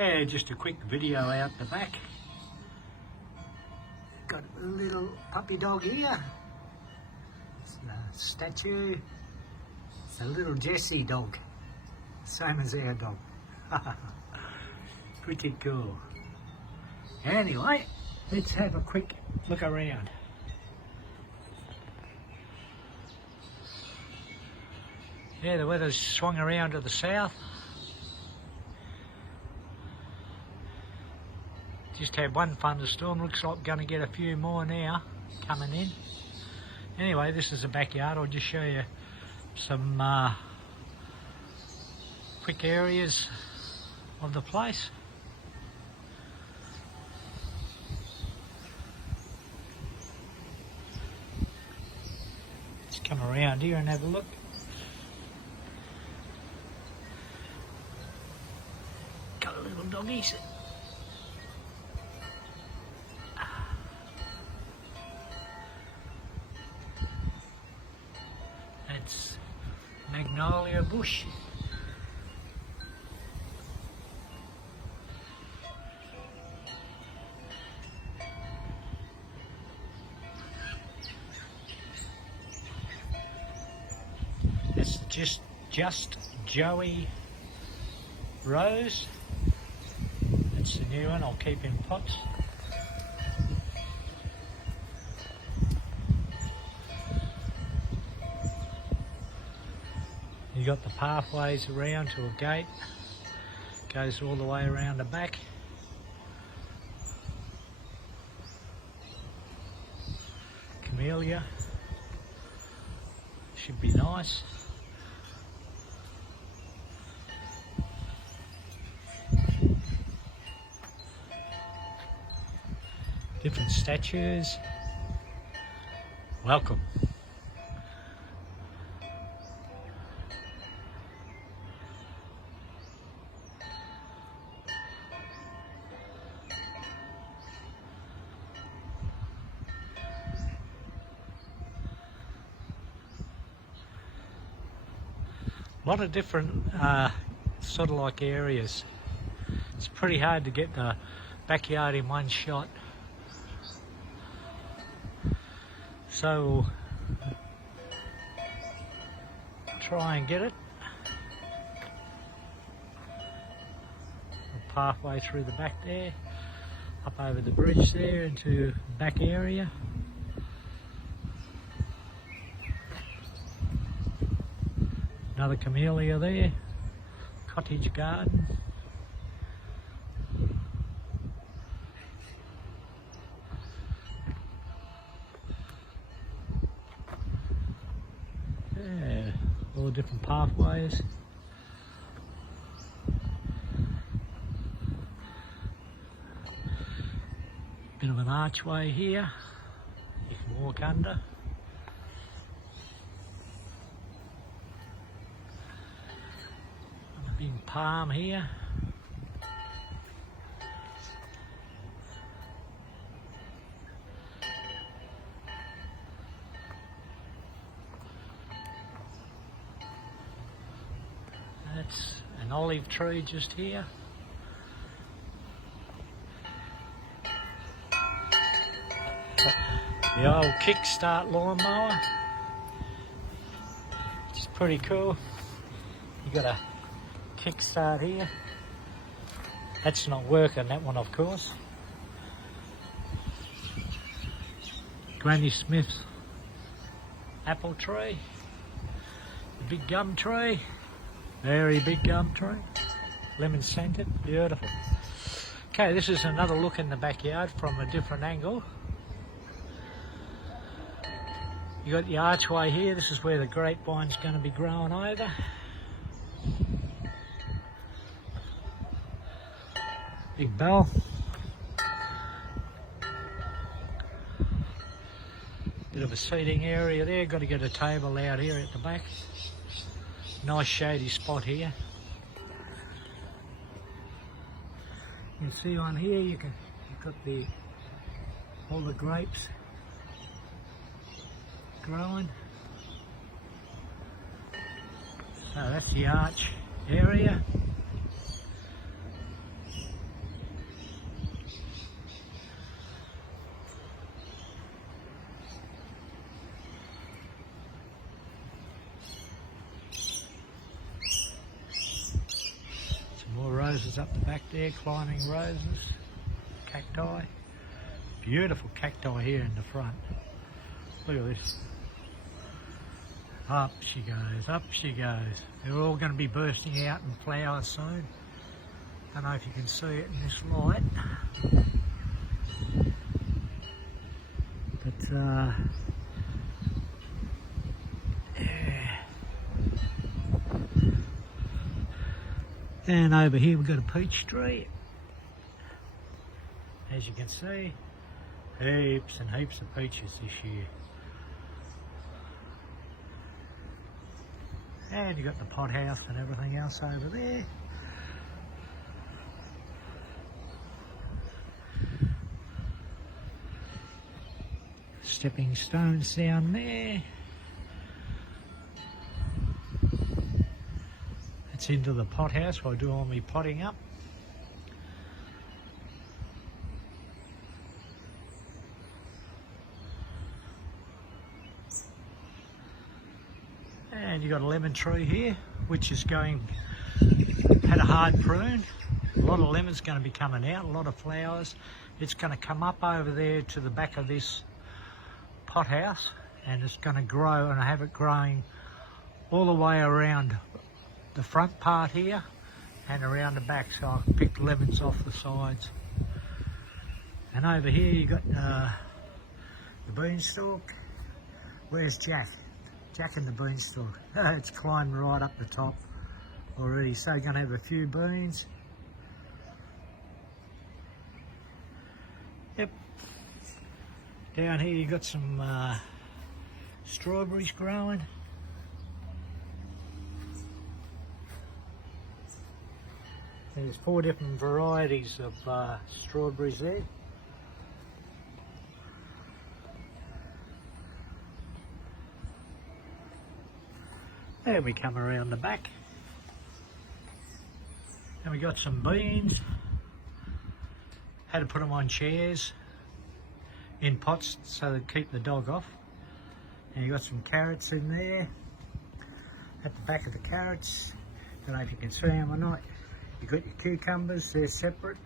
Yeah, just a quick video out the back. Got a little puppy dog here. It's a statue. It's a little Jessie dog. Same as our dog. Pretty cool. Anyway, let's have a quick look around. Yeah, the weather's swung around to the south. Just had one thunderstorm, looks like going to get a few more now coming in. Anyway, this is the backyard. I'll just show you some quick areas of the place. Let's come around here and have a look. Got a little doggies. That's magnolia bush. That's just Joey Rose. That's the new one. I'll keep in pots. You got the pathways around to a gate. Goes all the way around the back. Camellia. Should be nice. Different statues. Welcome. A lot of different sort of like areas. It's pretty hard to get the backyard in one shot. So try and get it. A pathway through the back there, up over the bridge there into the back area. Another camellia there, cottage garden. Yeah, all the different pathways. Bit of an archway here, you can walk under. Big palm here. That's an olive tree just here. The old Kickstart lawnmower. Which is pretty cool. You got a kickstart here. That's not working, that one of course. Granny Smith's apple tree. The big gum tree. Very big gum tree. Lemon scented, beautiful. Okay, this is another look in the backyard from a different angle. You got the archway here. This is where the grapevine's going to be growing over. Big bell. Bit of a seating area there. Got to get a table out here at the back. Nice shady spot here. You can see on here you've got all the grapes growing. So that's the arch area. roses up the back there, climbing roses, cacti. Beautiful cacti here in the front. Look at this. Up she goes, up she goes. They're all going to be bursting out in flowers soon. Don't know if you can see it in this light. But yeah. And over here we've got a peach tree. As you can see, heaps and heaps of peaches this year. And you've got the pot house and everything else over there. Stepping stones down there. It's into the pot house where I do all my potting up. And you've got a lemon tree here, which is had a hard prune. A lot of lemons going to be coming out, a lot of flowers. It's going to come up over there to the back of this pot house, and it's going to grow, and I have it growing all the way around the front part here and around the back, so I can pick lemons off the sides. And over here you got the beanstalk. Where's Jack? Jack and the beanstalk. It's climbed right up the top already, so you're going to have a few beans. Yep. Down here you got some strawberries growing. There's 4 different varieties of strawberries there. There we come around the back. And we got some beans. Had to put them on chairs in pots so they keep the dog off. And you got some carrots in there. At the back of the carrots, don't know if you can see them or not. You got your cucumbers, they're separate.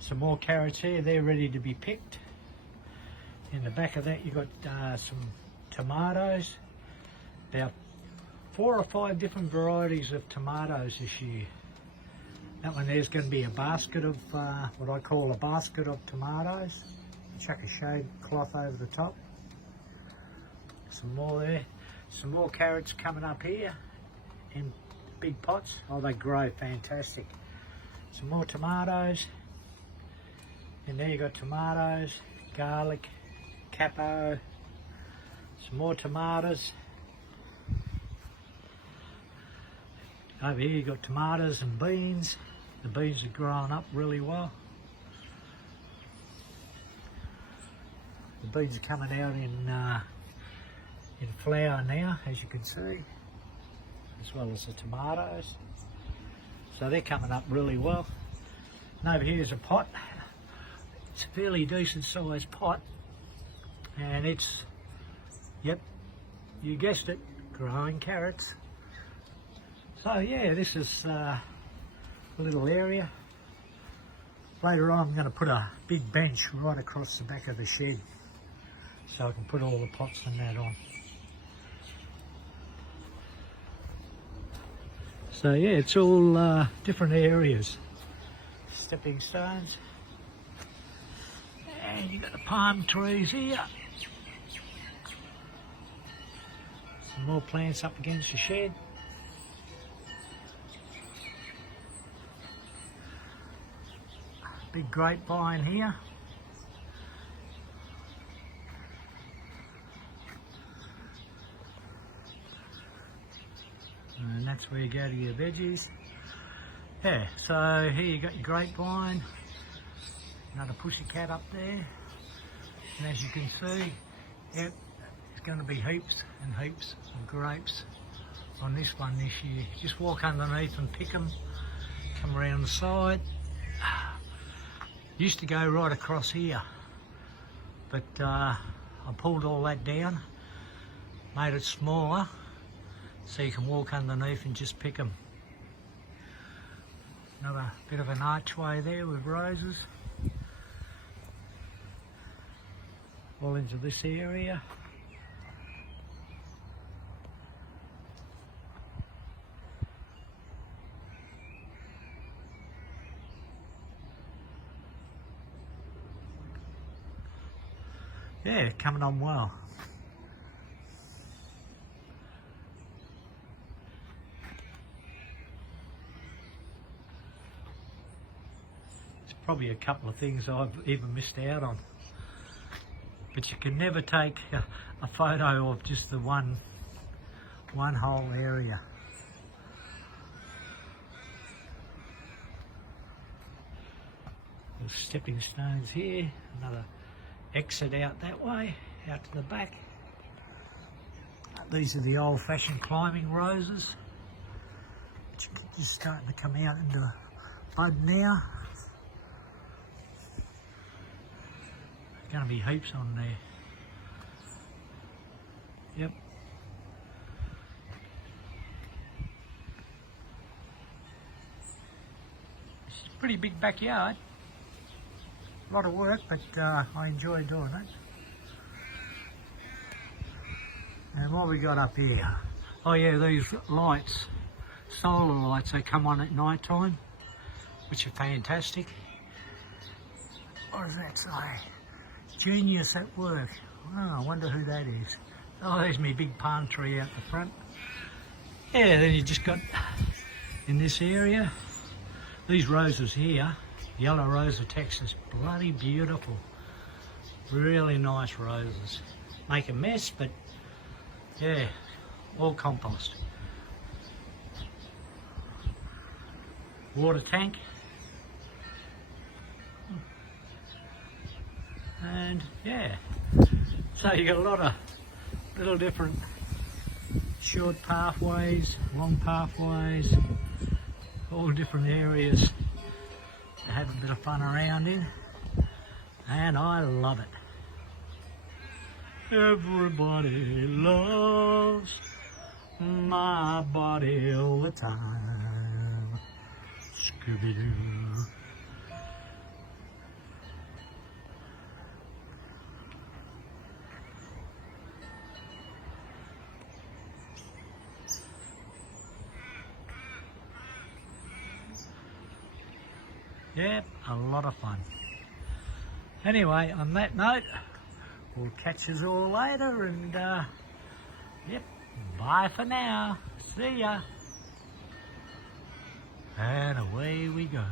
Some more carrots here, they're ready to be picked. In the back of that you got some tomatoes. About 4 or 5 different varieties of tomatoes this year. That one there's going to be a basket of what I call a basket of tomatoes. Chuck a shade cloth over the top. Some more there. Some more carrots coming up here in big pots. Oh, they grow fantastic. Some more tomatoes. And there you got tomatoes, garlic, capo, some more tomatoes. Over here you got tomatoes and beans. The beans are growing up really well. The beans are coming out in flower now, as you can see, as well as the tomatoes. So they're coming up really well. And over here is a pot. It's a fairly decent sized pot, and it's, yep, you guessed it, growing carrots. So yeah, this is a little area. Later on I'm going to put a big bench right across the back of the shed so I can put all the pots and that on. So yeah, it's all different areas. Stepping stones. And you've got the palm trees here. Some more plants up against the shed. Big grapevine here. And that's where you go to your veggies. Yeah, so here you got your grapevine. Another pussycat up there. And as you can see, yep, there's going to be heaps and heaps of grapes on this one this year. Just walk underneath and pick them. Come around the side. Used to go right across here, but I pulled all that down, made it smaller so you can walk underneath and just pick them. Another bit of an archway there with roses. All into this area. Yeah, coming on well. There's probably a couple of things I've even missed out on. But you can never take a photo of just the one whole area. There's stepping stones here, another exit out that way, out to the back. These are the old-fashioned climbing roses, which are just starting to come out into bud now. There's going to be heaps on there. Yep. It's a pretty big backyard. A lot of work, but I enjoy doing it. And what we got up here? Oh yeah, these lights, solar lights, they come on at night time, which are fantastic. What does that say? Genius at work. Oh, I wonder who that is. Oh, there's my big palm tree out the front. Yeah, then you just got, in this area, these roses here, Yellow Rose of Texas, bloody beautiful. Really nice roses. Make a mess, but yeah, all compost. Water tank. And yeah, so you got a lot of little different short pathways, long pathways, all different areas to have a bit of fun around in, and I love it. Everybody loves my body all the time. Scooby-Doo. Yep, a lot of fun. Anyway, on that note, we'll catch us all later, and yep, bye for now. See ya. And away we go.